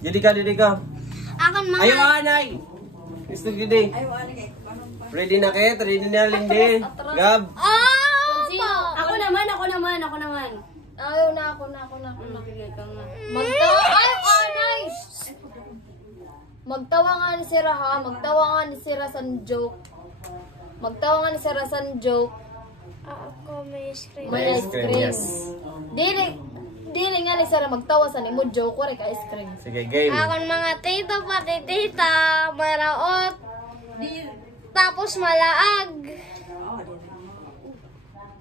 Jadi ka. Akan mga... Ayaw anay! Gusto gini. Ready na Ket? Ready na Lindy? Gab? Ako naman. Ayaw na ako. Nakikita ka nga. Magtawa nga ni Sira ha. Magtawa nga ni Sira san joke. Ako may screen. May ice cream. Yes. Dili nga ni Sira magtawa sa ni mo joke ko ka ice cream. Sige, game. Akan mga tito pati tita, maraot. Tapos malaag.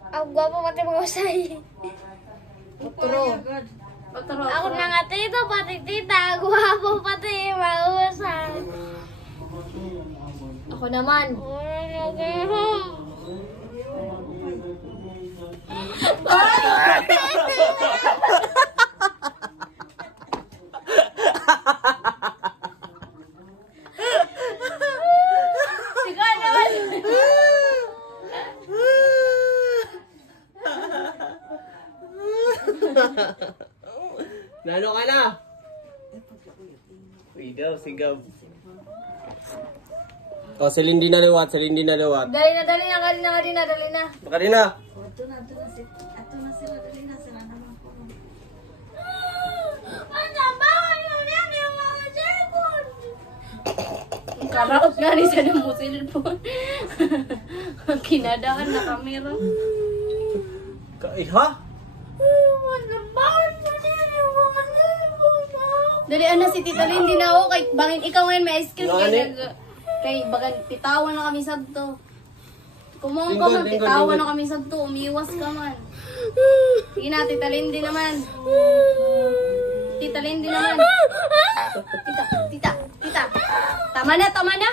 Ang gwapo pati mga usay. Otro. Ako mga tito pati tita, gwapo pati mausay. Ako naman. Sigaw naman. Nano ka na? Sigaw. Oh, si Lindy na liwat. Dali na. Baka din na. Ato na sila, dali na sila naman po. Karaot nga ni siya ng musilin po. Kinadaan na kamera. Ha? Dali ana si Tita Lindy na ako. Kay bangin ikaw ngayon may ice cream. Kay bagan titawan na kami sadto. Kumong ka man, titawan na kami sadto. Umiwas ka man. Sige na, Tita Lindy naman. Tita. Tama na.